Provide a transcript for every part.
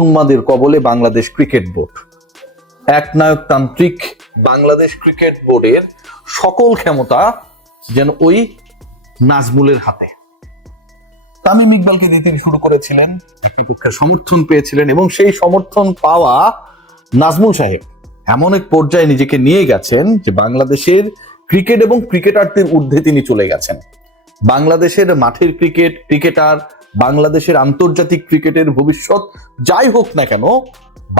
উন্মাদের কবলে Bangladesh cricket board. একনায়কতান্ত্রিক Bangladesh cricket বোর্ডের সকল ক্ষমতা যেন ওই নাজমুলের হাতে। তামিম ইকবালকে দিয়ে তিনি শুরু করেছিলেন, একটা পক্ষের সমর্থন পেয়েছিলেন, এবং সেই সমর্থন পাওয়া নাজমুল সাহেব এমন এক পর্যায়ে নিজেকে নিয়ে গেছেন যে বাংলাদেশের ক্রিকেট এবং ক্রিকেটারদের ঊর্ধ্বে তিনি চলে গেছেন। বাংলাদেশের মাঠের ক্রিকেটার, বাংলাদেশের আন্তর্জাতিক ক্রিকেটের ভবিষ্যৎ যাই হোক না কেন,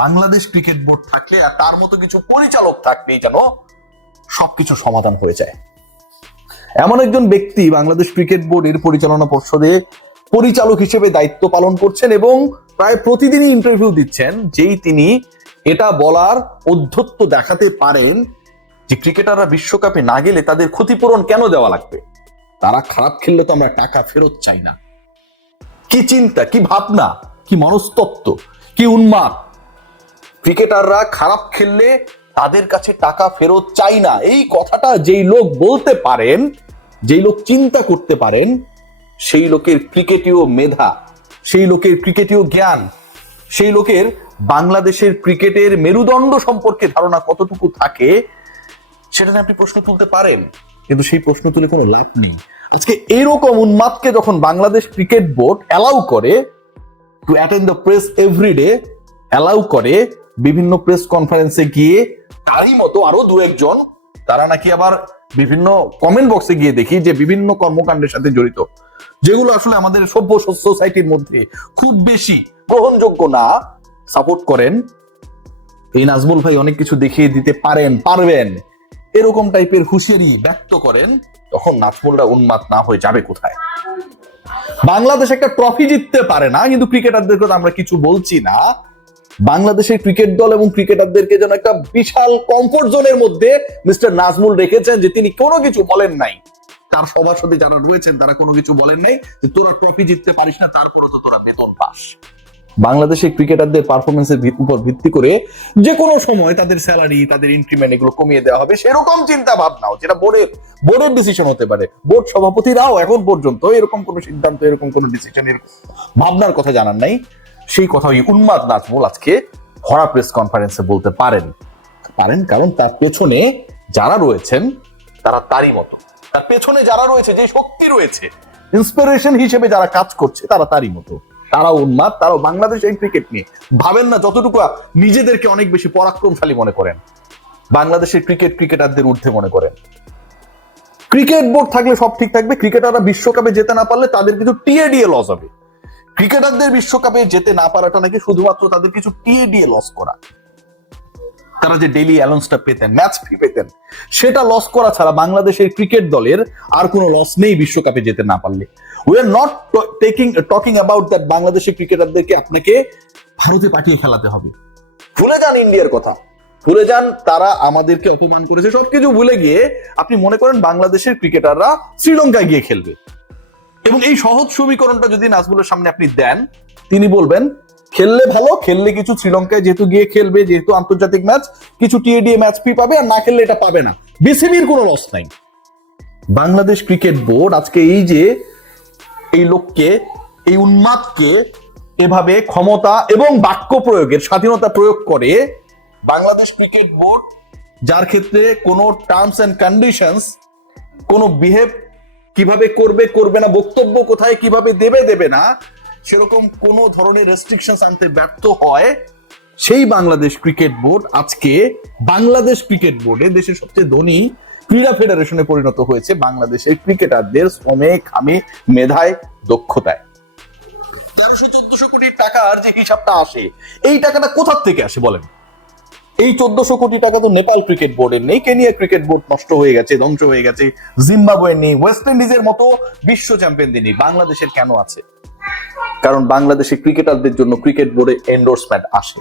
বাংলাদেশ ক্রিকেট বোর্ড থাকলে আর তার মতো কিছু পরিচালক থাকলেই যেন সবকিছু সমাধান হয়ে যায়। এমন একজন ব্যক্তি বাংলাদেশ ক্রিকেট বোর্ডের পরিচালনা পর্ষদে পরিচালক হিসেবে দায়িত্ব পালন করছেন এবং প্রায় প্রতিদিনই ইন্টারভিউ দিচ্ছেন, যেই তিনি এটা বলার ঔদ্ধত্য দেখাতে পারেন যে ক্রিকেটাররা বিশ্বকাপে না গেলে তাদের ক্ষতিপূরণ কেন দেওয়া লাগবে, তারা খারাপ খেললে তো আমরা টাকা ফেরত চাই না। কি চিন্তা, কি ভাবনা, কি মনস্তত্ত্ব, কি উন্মাদ! ক্রিকেটাররা খারাপ খেললে তাদের কাছে টাকা ফেরত চাই না, এই কথাটা যেই লোক বলতে পারেন, যেই লোক চিন্তা করতে পারেন, সেই লোকের ক্রিকেটীয় মেধা, সেই লোকের ক্রিকেটীয় জ্ঞান, সেই লোকের বাংলাদেশের ক্রিকেটের মেরুদণ্ড সম্পর্কে ধারণা কতটুকু থাকে সেটা আপনি প্রশ্ন তুলতে পারেন, কিন্তু সেই প্রশ্ন তুলে কোনো লাভ নেই। আজকে এরকম উন্মাদকে যখন বাংলাদেশ ক্রিকেট বোর্ড অ্যালাউ করে to attend the press everyday, allow করে বিভিন্ন প্রেস কনফারেন্সে গিয়ে, তারই মতো আরো দু একজন, তারা নাকি আবার বিভিন্ন কমেন্ট বক্সে গিয়ে দেখি যে বিভিন্ন কর্মকাণ্ডের সাথে জড়িত, যেগুলো আসলে আমাদের সভ্য সোসাইটির মধ্যে খুব বেশি গ্রহণযোগ্য না, সাপোর্ট করেন। এই নাজমুল ভাই অনেক কিছু দেখিয়ে দিতে পারবেন, এরকম টাইপের হুঁশিয়ারি ব্যক্ত করেন, তখন নাজমুলরা উন্মাদ না হয়ে যাবে কোথায়? বাংলাদেশ একটা ট্রফি জিততে পারে না, কিন্তু ক্রিকেটারদেরকে আমরা কিছু বলছি না। বাংলাদেশের ক্রিকেট দল এবং ক্রিকেটারদেরকে যেন একটা বিশাল কমফোর্ট জোনের মধ্যে মিস্টার নাজমুল রেখেছেন, যে তিনি কোনো কিছু বলেন নাই। তার সভাসদে যারা রয়েছেন তারা কোনো কিছু বলেন নাই যে তোরা ট্রফি জিততে পারিস না, তারপরে তো তোরা বেতন পাস। বাংলাদেশের ক্রিকেটারদের পারফরমেন্সের উপর ভিত্তি করে যে কোনো সময় তাদের স্যালারি, তাদের ইনক্রিমেন্ট এগুলো কমিয়ে দেওয়া হবে, সেরকম চিন্তা ভাবনাও, যেটা বোর্ডের ডিসিশন হতে পারে। বোর্ড সভাপতিরাও এখন পর্যন্ত এরকম কোনো সিদ্ধান্ত, এরকম কোনো ডিসিশনের ভাবনার কথা জানান নাই। সেই কথা ওই উন্মাদ নাজমুল আজকে ভরা প্রেস কনফারেন্সে বলতে পারেন, কারণ তার পেছনে যারা রয়েছেন তারা তারই মতো। তার পেছনে যারা রয়েছে, যে শক্তি রয়েছে, ইন্সপিরেশন হিসেবে যারা কাজ করছে, তারা তারই মতো। তারা উন্মাদ, তারাও বাংলাদেশের ক্রিকেট নিয়ে ভাবেন না যতটুকু নিজেদেরকে অনেক বেশি পরাক্রমশালী মনে করেন, বাংলাদেশের ক্রিকেটারদের ঊর্ধ্বে মনে করেন। ক্রিকেট বোর্ড থাকলে সব ঠিক থাকবে। ক্রিকেটাররা বিশ্বকাপে যেতে না পারলে তাদের কিছু টিএডিএ লস হবে। ক্রিকেটারদের বিশ্বকাপে যেতে না পারাটা নাকি শুধুমাত্র তাদের কিছু টিএডিএ লস করা। তারা যে ডেইলি অ্যালাউন্সটা পেতেন, ম্যাচ ফি পেতেন, সেটা লস করা ছাড়া বাংলাদেশের ক্রিকেট দলের আর কোনো লস নেই বিশ্বকাপে যেতে না পারলে। We are not talking about that বাংলাদেশের ক্রিকেটারদেরকে আপনাকে ভারতে পাঠিয়ে খেলাতে হবে। ভুলে যান ইন্ডিয়ার কথা, ভুলে যান তারা আমাদেরকে অপমান করেছে, সবকিছু ভুলে গিয়ে আপনি মনে করেন বাংলাদেশের ক্রিকেটাররা শ্রীলঙ্কায় গিয়ে খেলবে। এবং এই সহজ সমীকরণটা যদি নাজমুলের সামনে আপনি দেন, তিনি বলবেন খেললে ভালো, খেললে কিছু শ্রীলঙ্কায় যেহেতু গিয়ে খেলবে, যেহেতু আন্তর্জাতিক ম্যাচ, কিছু টিএডিএ ম্যাচ ফি পাবে, আর না খেললে এটা পাবে না। বিসিবির কোনো লস নাই। বাংলাদেশ ক্রিকেট বোর্ড আজকে এই যে এই লোককে, এই উন্মাদকে এভাবে ক্ষমতা এবং বাক্য প্রয়োগের স্বাধীনতা প্রয়োগ করে, বাংলাদেশ ক্রিকেট বোর্ড যার ক্ষেত্রে কোনো টার্মস এন্ড কন্ডিশনস, কোনো বিহেভ কিভাবে করবে না, বক্তব্য কোথায় কিভাবে দেবে না, সেরকম কোন ধরনের রেস্ট্রিকশনস আনতে ব্যর্থ হয়, সেই বাংলাদেশ ক্রিকেট বোর্ড আজকে বাংলাদেশ ক্রিকেট বোর্ডে দেশের সবচেয়ে ধনী ক্রীড়া ফেডারেশনে পরিণত হয়েছে বাংলাদেশের ক্রিকেটারদের শ্রমে, ঘামে, মেধায়, দক্ষতায়। 1300-1400 কোটি টাকার যে হিসাবটা আসে, এই টাকাটা কোথা থেকে আসে বলেন? এই 1400 কোটি টাকা তো নেপাল ক্রিকেট বোর্ডের নেই, কেনিয়া ক্রিকেট বোর্ড নষ্ট হয়ে গেছে, ধ্বংস হয়ে গেছে, জিম্বাবুয়ের নেই, ওয়েস্ট ইন্ডিজের মতো বিশ্ব চ্যাম্পিয়নদের নেই, বাংলাদেশের কেন আছে? কারণ বাংলাদেশের ক্রিকেটারদের জন্য ক্রিকেট বোর্ডে এন্ডোর্সমেন্ট আসে।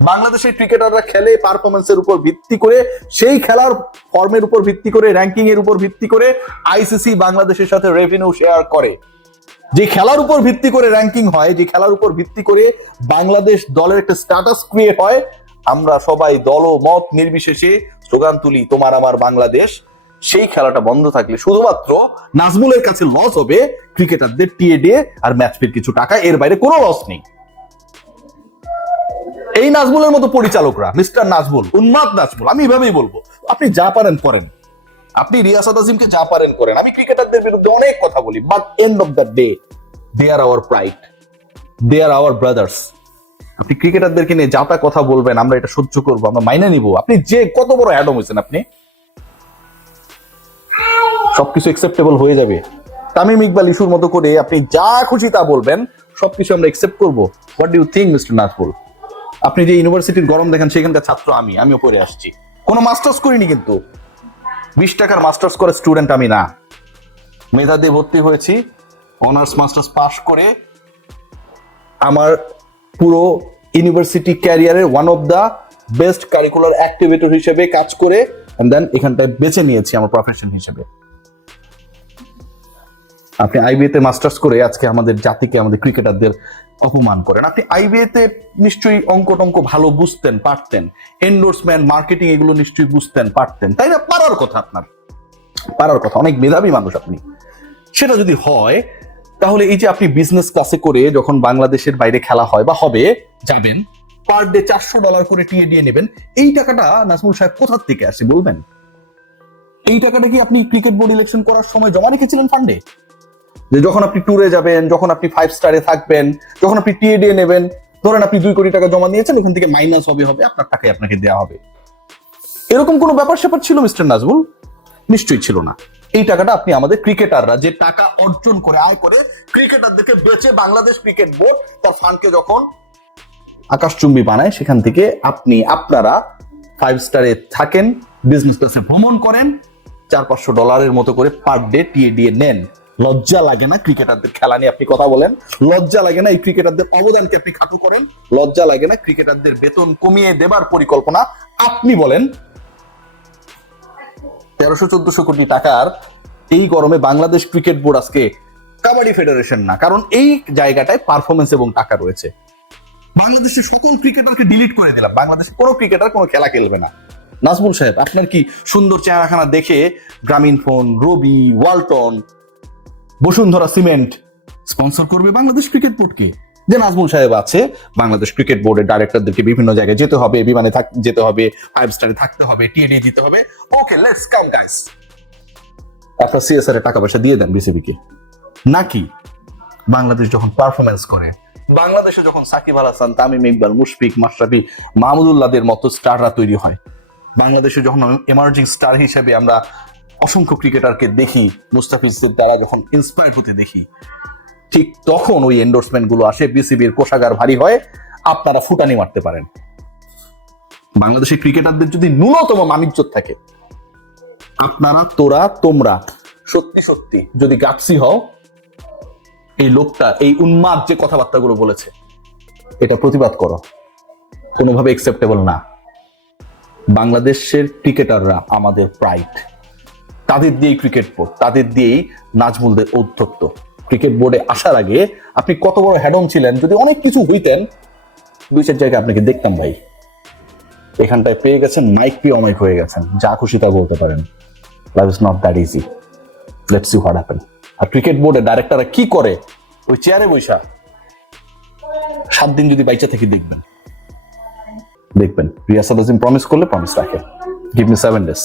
বাংলাদেশের ক্রিকেটাররা খেলে পারফরমেন্সের উপর ভিত্তি করে, সেই খেলার ফর্মের উপর ভিত্তি করে, র্যাঙ্কিং এর উপর ভিত্তি করে আইসিসি বাংলাদেশের সাথে রেভিনিউ শেয়ার করে। যে খেলার উপর ভিত্তি করে র্যাঙ্কিং হয়, যে খেলার উপর ভিত্তি করে বাংলাদেশ দলের একটা স্ট্যাটাস ক্রিয়েট হয়, আমরা সবাই দল ও মত নির্বিশেষে স্লোগান তুলি তোমার আমার বাংলাদেশ। সেই খেলাটা বন্ধ থাকলে শুধুমাত্র নাজমুলের কাছে লস হবে ক্রিকেটারদের টিএডিএ আর ম্যাচ ফির কিছু টাকা, এর বাইরে কোনো লস নেই। এই নাজমুলের মতো পরিচালকরা, মিস্টার নাজমুল, উন্মাদ নাজমুল, আমি এভাবেই বলবো, আপনি যা পারেন করেন, আপনি রিয়াসাত আজিমকে যা পারেন করেন, আমি ক্রিকেটারদের বিরুদ্ধে অনেক কথা বলি, but end of the day they are our pride, they are our brothers. আপনি ক্রিকেটারদেরকে নিয়ে যা তা কথা বলবেন, আমরা এটা সহ্য করবো, আমরা মাইনে নিব। আপনি যে কত বড় অ্যাডম হয়েছেন, আপনি সবকিছু একসেপ্টেবল হয়ে যাবে। তামিম ইকবাল ইস্যুর মতো করে আপনি যা খুশি তা বলবেন, সবকিছু আমরা একসেপ্ট করবো। What do you think mister Nazmul? আপনি যে ইউনিভার্সিটির গরম দেখেন, সেখানকার ছাত্র আমিও পড়ে আসছি, কোনো মাস্টার্স করিনি, কিন্তু 20 টাকার মাস্টার্স করে স্টুডেন্ট আমি না। মেধা দিয়ে ভর্তি হয়েছি, অনার্স মাস্টার্স পাস করে আমার পুরো ইউনিভার্সিটি ক্যারিয়ারের one of the best curricular activity হিসেবে কাজ করে দেন এখানটায় বেছে নিয়েছি আমার প্রফেশন হিসেবে। আপনি আইবিএ তে মাস্টার্স করে আজকে আমাদের জাতিকে, আমাদের ক্রিকেটারদের অপমান করেন। আপনি আইবিএ তে নিশ্চয়ই অঙ্ক টঙ্ক ভালো বুঝতেন, পারতেন, এন্ডোর্সমেন্ট, মার্কেটিং এগুলো নিশ্চয়ই বুঝতেন, পারতেন, তাই না? পারার কথা, আপনার পারার কথা, অনেক মেধাবী মানুষ আপনি। সেটা যদি হয়, তাহলে এই যে আপনি বিজনেস ক্লাসে করে যখন বাংলাদেশের বাইরে খেলা হয় বা হবে, যাবেন, পার ডে $400 করে টিএডিএ নেবেন, এই টাকাটা নাজমুল সাহেব কোথা থেকে আসে বলবেন? এই টাকাটা কি আপনি ক্রিকেট বোর্ড ইলেকশন করার সময় জমা রেখেছিলেন ফান্ডে? যে যখন আপনি ট্যুরে যাবেন, যখন আপনি 5 স্টারে থাকবেন, যখন আপনি টিএডিএ নেবেন, ধরেন আপনি 2 কোটি টাকা জমা দিয়েছেন, ওখান থেকে মাইনাস হবে, আপনার টাকাই আপনাকে দেওয়া হবে, এরকম কোনো ব্যাপার স্যাপার ছিল মিস্টার নাজমুল? নিশ্চয়ই ছিল না। এই টাকাটা আপনি আমাদের ক্রিকেটাররা যে টাকা অর্জন করে, আয় করে, ক্রিকেটারদেরকে বেচে বাংলাদেশ ক্রিকেট বোর্ড তার ফান্ডকে যখন আকাশচুম্বী বানায়, সেখান থেকে আপনারা 5 স্টারে থাকেন, বিজনেস ক্লাসে ভ্রমণ করেন, $400-500 মতো করে পার ডে টিএডিএ নেন। লজ্জা লাগে না ক্রিকেটারদের খেলা নিয়ে আপনি কথা বলেন? লজ্জা লাগে না এই ক্রিকেটারদের অবদানকে আপনি খাটো করেন? লজ্জা লাগে না ক্রিকেটারদের বেতন কমিয়ে দেবার পরিকল্পনা আপনি বলেন? 1300-1400 কোটি টাকার এই গরমে বাংলাদেশ ক্রিকেট বোর্ড আজকে কাবাডি ফেডারেশন না, কারণ এই জায়গাটায় পারফরমেন্স এবং টাকা রয়েছে। বাংলাদেশের সকল ক্রিকেটারকে ডিলিট করে দিলাম, বাংলাদেশের কোনো ক্রিকেটার কোনো খেলা খেলবে না। নাজমুল সাহেব, আপনার কি সুন্দর চেহারাখানা দেখে গ্রামীণ ফোন, রবি, ওয়ালটন, বসুন্ধরা সিমেন্ট স্পন্সর করবে বাংলাদেশ ক্রিকেট বোর্ডকে? যে নাজমুল সাহেব আছে, বাংলাদেশ ক্রিকেট বোর্ডের ডাইরেক্টরদেরকে বিভিন্ন জায়গায় যেতে হবে, বিমানে যেতে হবে, 5 স্টারে থাকতে হবে, টিএডি দিতে হবে, ওকে লেটস কাম গাইস, আপনার সিএসআর এর টাকা পয়সা দিয়ে দেন বিসিবি কে। নাকি বাংলাদেশ যখন পারফরমেন্স করে, বাংলাদেশে যখন সাকিব আল হাসান, তামিম ইকবাল, মুশফিক, মাশরাফি, মাহমুদুল্লাহদের মতো স্টাররা তৈরি হয়, বাংলাদেশে যখন এমার্জিং স্টার হিসেবে আমরা অসংখ্য ক্রিকেটারকে দেখি, মুস্তাফিজদের দ্বারা যখন ইন্সপায়ার হতে দেখি, ঠিক তখন ওই এন্ডোর্সমেন্ট গুলো আসে, বিসিবির কোষাগার ভারী হয়, আপনারা ফুটানি মারতে পারেন। বাংলাদেশের ক্রিকেটারদের যদি ন্যূনতম মানিজ্জত থাকে, তোমরা সত্যি সত্যি যদি গাপসি হও, এই লোকটা, এই উন্মাদ যে কথাবার্তাগুলো বলেছে, এটা প্রতিবাদ করো, কোনোভাবে একসেপ্টেবল না। বাংলাদেশের ক্রিকেটাররা আমাদের প্রাইড, তাদের দিয়েই ক্রিকেট বোর্ড, তাদের দিয়েই নাজমুলদের ঔদ্ধত্য। ক্রিকেট বোর্ডে আসার আগে আপনি কত বড় হ্যাডম ছিলেন, যদি অনেক কিছু হইতেন, 2-4 জায়গায় আপনাকে দেখতাম ভাই। এখানটায় পেয়ে গেছেন, মাইক পেয়ে অমাইক হয়ে গেছেন, যা খুশি তা বলতে পারেন। Life is not that easy, let's see what happen. আর ক্রিকেট বোর্ডের ডাইরেক্টররা কি করে, ওই চেয়ারে বৈশা 7 দিন যদি বাইচা থেকে দেখবেন, রিয়াসাত আজিম প্রমিস করলে প্রমিস রাখে, গিভ মি 7 days।